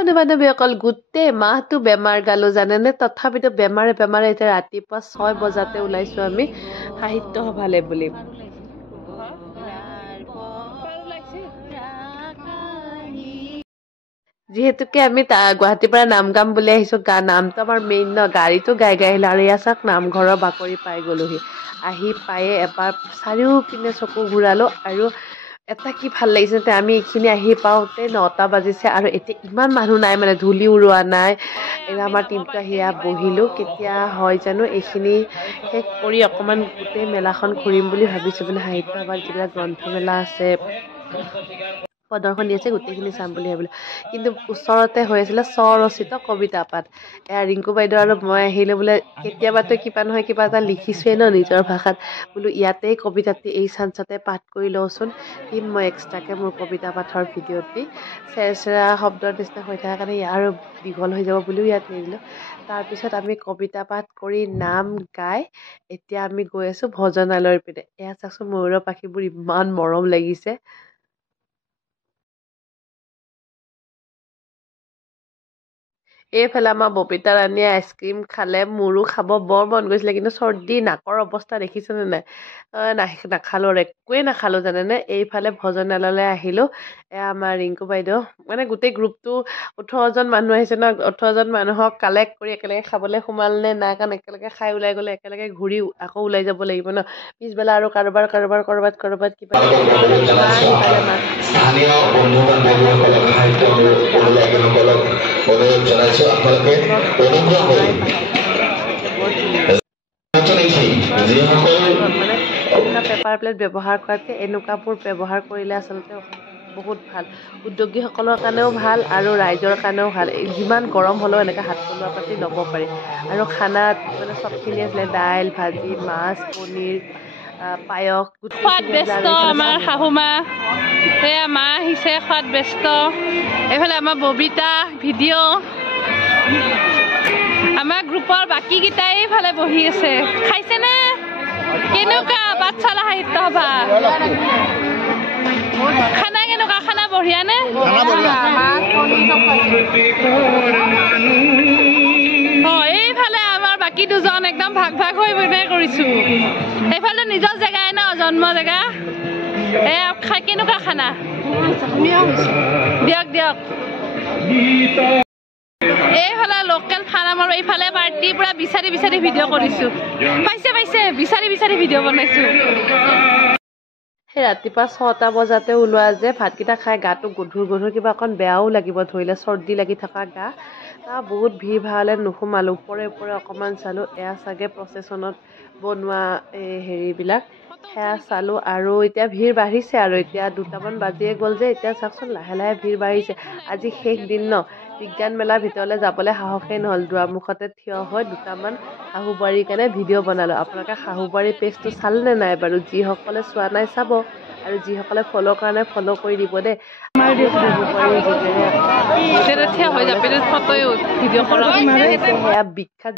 বন্ধু বান্ধৱীসকল গোটেই মাহটো বেমাৰ গালো জানেনে তথাপিতো বেমাৰে এতিয়া ৰাতিপুৱা 6 বজাতে ওলাইছো আমি সাহিত্য সভালে বুলি যিহেতুকে আমি গুৱাহাটীৰ পৰা নাম গাম বুলি আহিছো নামটো আমাৰ মেইন ন গাড়ীটো গাই আহিলো আৰু এয়া চাওক নামঘৰৰ বাকৰি পাই গলোহি আহি পায়ে এবাৰ চাৰিওপিনে চকু ঘূৰালো আৰু এটা কি ভাল লাগিছে যে আমি এইখিনি আহি পাওঁতে 9টা বাজিছে আৰু এতিয়া ইমান মানুহ নাই মানে ধূলি উৰোৱা নাই আমাৰ টিমটো আহি বহিলো কেতিয়া হয় জানো এইখিনি শেষ কৰি অকমান গোটেই মেলাখন ঘূৰিম বুলি ভাবিছো মানে সাহিত্য সভাৰ যিবিলাক গ্ৰন্থমেলা আছে প্ৰদৰ্শনী আছে গোটেইখিনি চাম বুলি ভাবিলো কিন্তু ওচৰতে হৈ আছিলে স্বৰচিত কবিতা পাঠ এয়া ৰিংকু বাইদেউ আৰু মই আহিলো বোলে কেতিয়াবাতো কিবা নহয় কিবা এটা লিখিছোৱে ন নিজৰ ভাষাত বোলো ইয়াতেই কবিতাটি এই চান্সতে পাঠ কৰি লওঁচোন দিম মই এক্সট্ৰাকে মোৰ কবিতা পাঠৰ ভিডিঅ'টি চেৰচেৰা শব্দৰ নিচিনা হৈ থকাৰ কাৰণে আৰু দীঘল হৈ যাব বুলিও ইয়াত নিদিলো তাৰপিছত আমি কবিতা পাঠ কৰি নাম গাই এতিয়া আমি গৈ আছো ভজনালয়ৰ পিনে এয়া চাওকচোন ময়ূৰৰ পাখিবোৰ ইমান মৰম লাগিছে এইফালে আমাৰ ববিতা ৰাণীয়ে আইচক্ৰীম খালে মোৰো খাব বৰ মন গৈছিলে কিন্তু চৰ্দি নাকৰ অৱস্থা দেখিছেনে নাই নাখালো আৰু একোৱেই নাখালো জানেনে এইফালে ভজনালয়লৈ আহিলো এয়া আমাৰ ৰিংকু বাইদেউ মানে গোটেই গ্ৰুপটো 18জন মানুহ আহিছে ন 18জন মানুহক কালেক্ট কৰি একেলগে খাবলৈ সোমাল নে নাই কাৰণ একেলগে খাই ওলাই গ'লে একেলগে ঘূৰি আকৌ ওলাই যাব লাগিব ন পিছবেলা আৰু কাৰোবাৰ কিবা পেপাৰ প্লেট ব্যৱহাৰ কৰাতকৈ এনেকুৱাবোৰ ব্যৱহাৰ কৰিলে আচলতে বহুত ভাল উদ্যোগীসকলৰ কাৰণেও ভাল আৰু ৰাইজৰ কাৰণেও ভাল যিমান গৰম হ'লেও এনেকৈ হাত বনোৱা পাতি ল'ব পাৰি আৰু খানাত মানে চবখিনি আছিলে দাইল ভাজি মাছ পনীৰ পায়স সোৱাদ ব্যস্ত আমাৰ শাহুমা সেয়া মা আহিছে সোৱাদ ব্যস্ত এইফালে আমাৰ ববিতা ভিডিঅ' আমাৰ গ্ৰুপৰ বাকী কেইটাই এইফালে বহি আছে খাইছেনে কেনেকুৱা পাঠশালা সাহিত্য সভা খানা কেনেকুৱা খানা বঢ়িয়া নে এইফালে আমাৰ বাকী দুজন একদম ভাগ হৈ বিদায় কৰিছো এইফালে নিজৰ জেগাই ন জন্ম জেগা খাই কেনেকুৱা খানা দিয়ক এইফালে লোকেল খানা মাৰো এইফালে পাৰ্টিৰ পৰা বিচাৰি ভিডিঅ' কৰিছো পাইছে বিচাৰি ভিডিঅ' বনাইছো সেই ৰাতিপুৱা 6টা বজাতে ওলোৱা যে ভাতকেইটা খাই গাটো গধুৰ কিবা অকণ বেয়াও লাগিব ধৰিলে চৰ্দি লাগি থকা গা বহুত ভিৰ ভাড়ালে নোসোমালো ওপৰে অকণমান চালো এয়া চাগে প্ৰচেছনত বনোৱা হেৰিবিলাক সেয়া চালো আৰু এতিয়া ভিৰ বাঢ়িছে আৰু এতিয়া 2টামান বাজিয়ে গ'ল যে এতিয়া চাওকচোন লাহে ভিৰ বাঢ়িছে আজি শেষ দিন ন বিজ্ঞান মেলাৰ ভিতৰলৈ যাবলৈ সাহসেই নহ'ল দুৱাৰমুখতে থিয় হৈ 2টামান শাহুবাৰীৰ কাৰণে ভিডিঅ' বনালো আপোনালোকে শাহুবাৰী পেজটো চালেনে নাই বাৰু যিসকলে চোৱা নাই চাব আৰু যিসকলে ফ'ল' কাৰণে ফ'ল' কৰি দিব দেই বিখ্যাত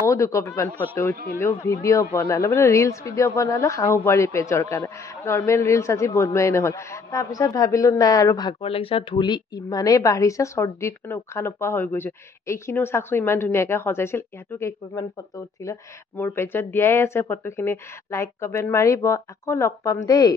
ময়ো 2 কপিমান ফটো উঠিলো ভিডিঅ' বনালো মানে ৰিলচ ভিডিঅ' বনালো শাহুবাৰী পেজৰ কাৰণে নৰ্মেল ৰিলচ আজি বনোৱাই নহ'ল তাৰপিছত ভাবিলো নাই আৰু ভাগৰ লাগিছে ধূলি ইমানেই বাঢ়িছে চৰ্দিত মানে উশাহ নোপোৱা হৈ গৈছো এইখিনিও চাওকচোন ইমান ধুনীয়াকৈ সজাইছিল ইয়াতো কেইকপিমান ফটো উঠিলো মোৰ পেজত দিয়াই আছে ফটোখিনি লাইক কমেণ্ট মাৰিব আকৌ লগ পাম দেই